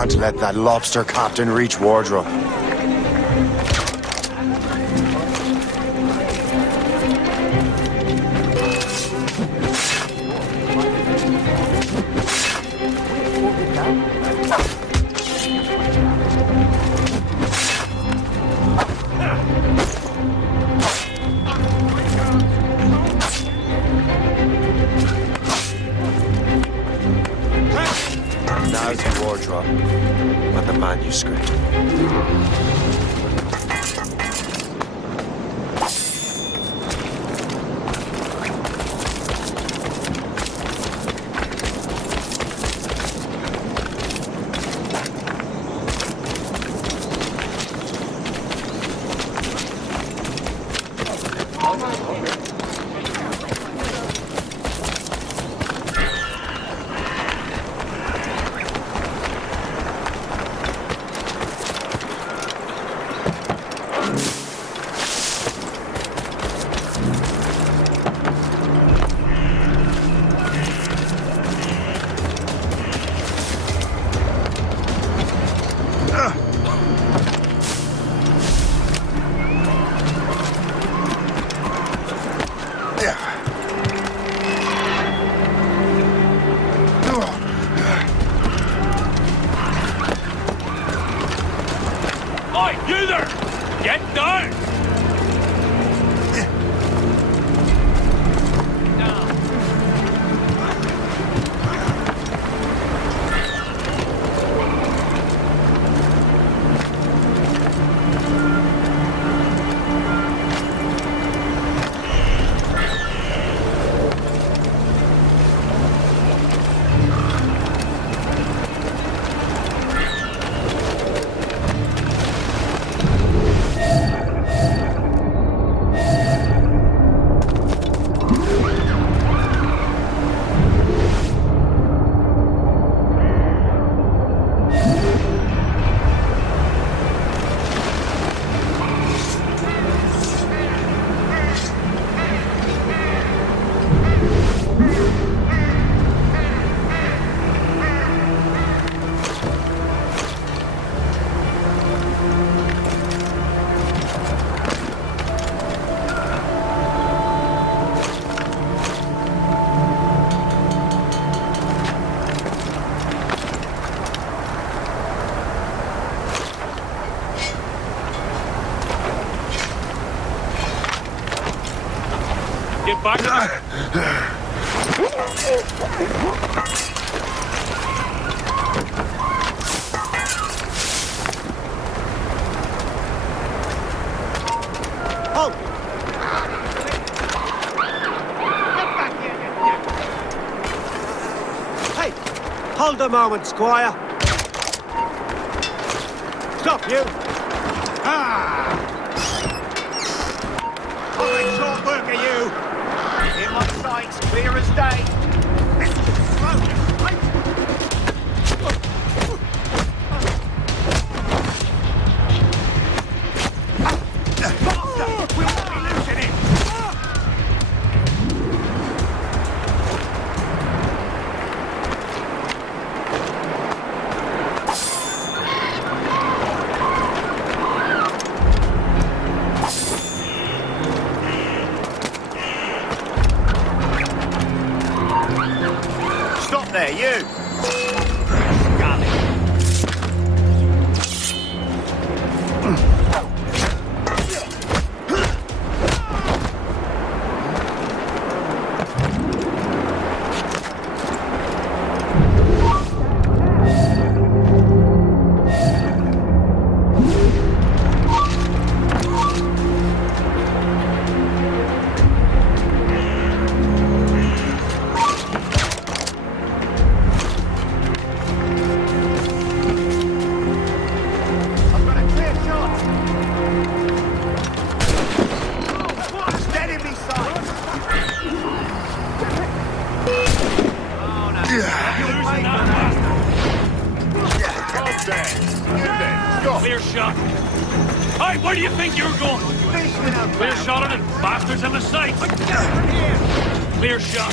Can't let that lobster captain reach wardrobe. Now's the wardrobe and the manuscript. Oi, you there! Get down! Get back! Halt! Hey, hold a moment, Squire. Stop, you! Fine, short work of you. In my sights, clear as day. Listen, slowly. Faster! We'll be losing him. Stop there, you! Scully. I've got a clear shot! Steady me sights! Oh no! You're losing that bastard! Clear shot! Hey, where do you think you're going? Clear shot on it, bastards in the sights! Clear shot!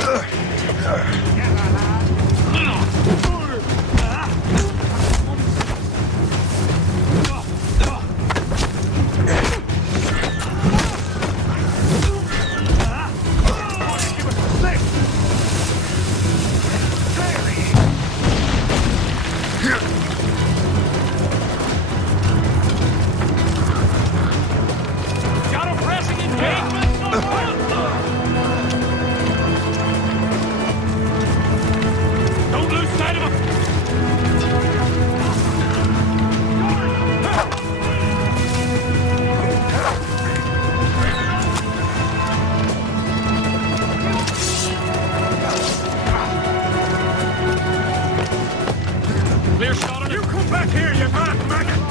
Back here, you mad maggot!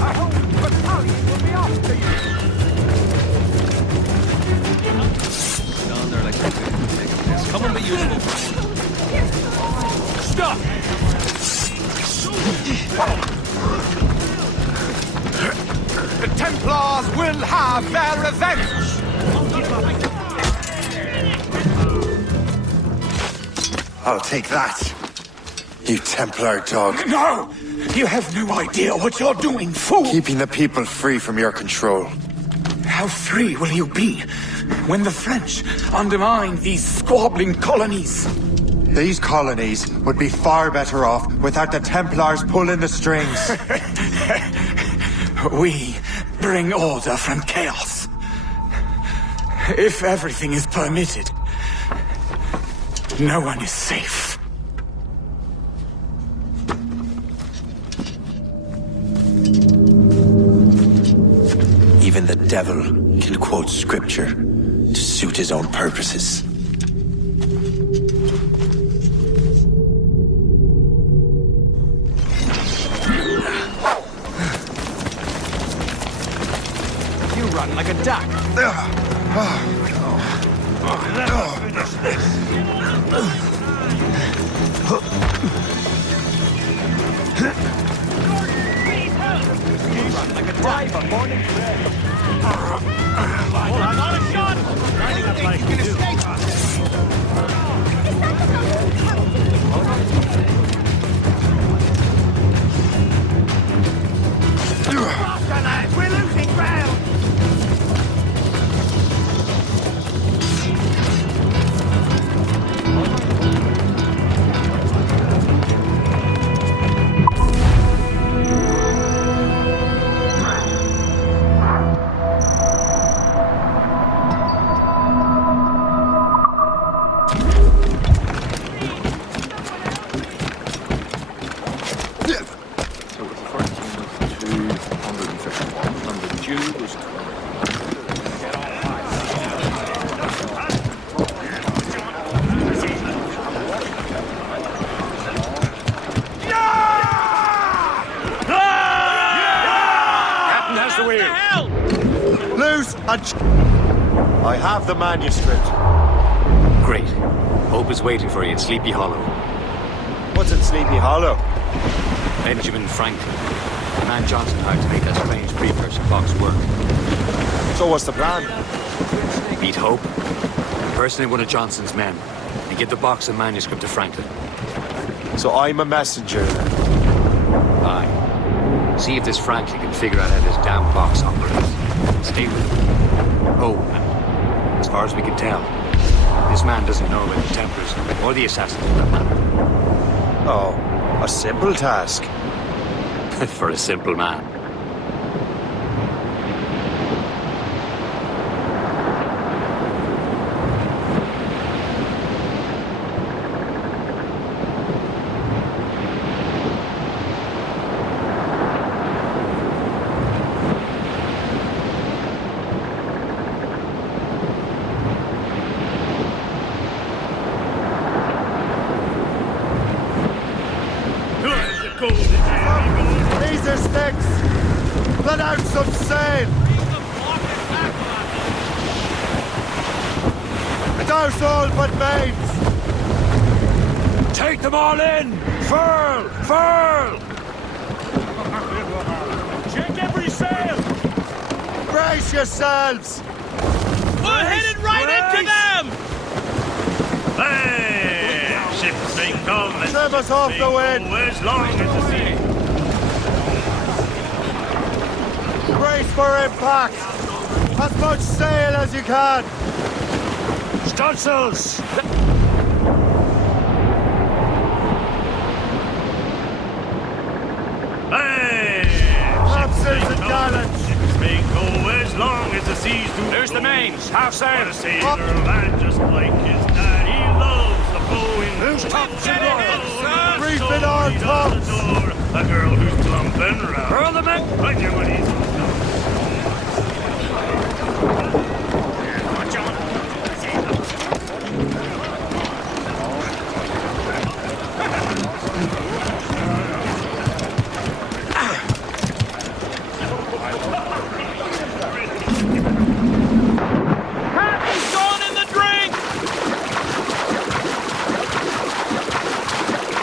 Our whole battalion will be after you. Down there like this. Come and be useful. Stop! The Templars will have their revenge! I'll take that. You Templar dog. No! You have no idea what you're doing, fool! Keeping the people free from your control. How free will you be when the French undermine these squabbling colonies? These colonies would be far better off without the Templars pulling the strings. We bring order from chaos. If everything is permitted, no one is safe. Even the devil can quote scripture to suit his own purposes. You run like a duck. You run like a diver, morning. Not a shot! You think you can escape? Faster, lads! We're losing ground! So the first team was 251, and the Jew was 12. Captain has the wheel. Loose and I have the manuscript. Great. Hope is waiting for you in Sleepy Hollow. What's in Sleepy Hollow? Benjamin Franklin. The man Johnson hired to make that strange precursor box work. So what's the plan? Meet Hope, impersonate one of Johnson's men, and give the box and manuscript to Franklin. So I'm a messenger. Aye. See if this Franklin can figure out how this damn box operates. Stay with him. Oh, and as far as we can tell, this man doesn't know about the Templars or the assassins for that matter. Oh, a simple task. For a simple man. These are sticks. Let out some sail. Douse all but mains. Take them all in! Furl! Furl! Check every sail! Brace yourselves. We're headed right into them! Hey! Ships may come and Trim us off the wind. as long as the sea. Brace for impact. As much sail as you can. Stunsails! Hey! Topsails and gallants. Ships may go as long as the seas do. There's the mains, half sail. A sailor lad just like his dad. He loves the flowing. Who's tops and royals? Reefing on tops. A girl who's plump and round. Furl the men. Right there when he's